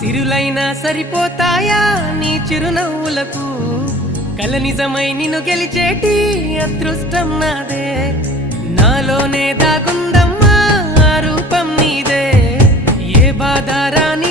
సిరులైనా సరిపోతాయా నీ చిరునవ్వులకు కల నిజమై నిన్ను గెలిచేటి అదృష్టం నాదే నాలోనే దాగుందమ్మా ఆ రూపం నీదే ఏ బాధ రాని